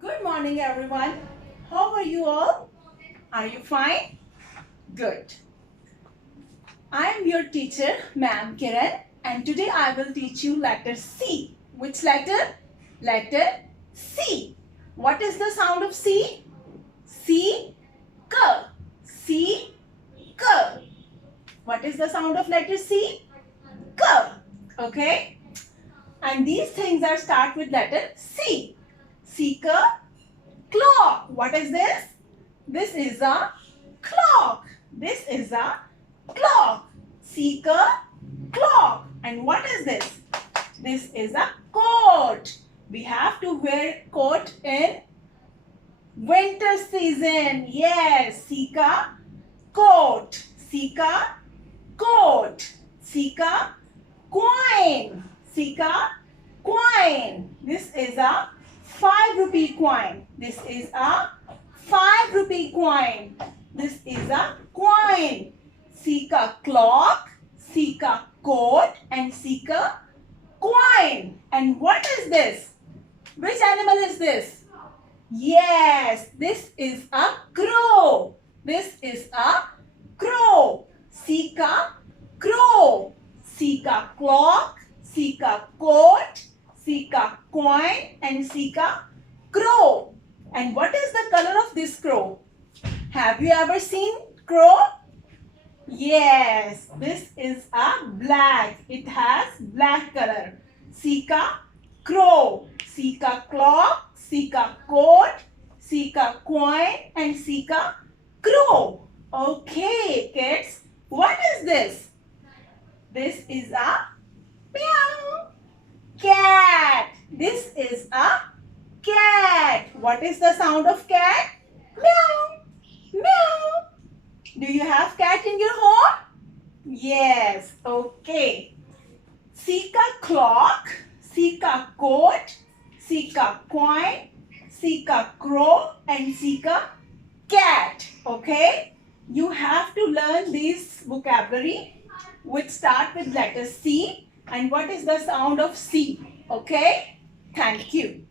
Good morning, everyone. How are you all? Are you fine? Good. I am your teacher, Ma'am Kiran, and today I will teach you letter C. Which letter? Letter C. What is the sound of C? C, K. C, K. What is the sound of letter C? K. Okay? And these things are start with letter C. Seeker, clock. What is this? This is a clock. This is a clock. Seeker, clock. And what is this? This is a coat. We have to wear coat in winter season. Yes, Seeker, coat. Seeker, coat. Seeker, coin. Seeker, coin. This is a 5 rupee coin. This is a 5 rupee coin. This is a coin. Seek a clock, seek a coat, and seek a coin. And what is this? Which animal is this? Yes, this is a crow. This is a crow. Seek a crow. Seek a clock, seek a coat, seek a coin, and seek a crow. And what is the color of this crow? Have you ever seen crow? Yes, this is a black. It has black color. Seek a crow. Seek a clock, seek a coat, seek a coin, and seek a crow. Okay, kids. What is this? This is a meow. Cat. This is a cat. What is the sound of cat? Meow. Meow. Do you have cat in your home? Yes. Okay. Seek a clock. Seek a coat. Seek a coin. Seek a crow. And seek a cat. Okay. You have to learn this vocabulary which start with letter C. And what is the sound of C? Okay? Thank you.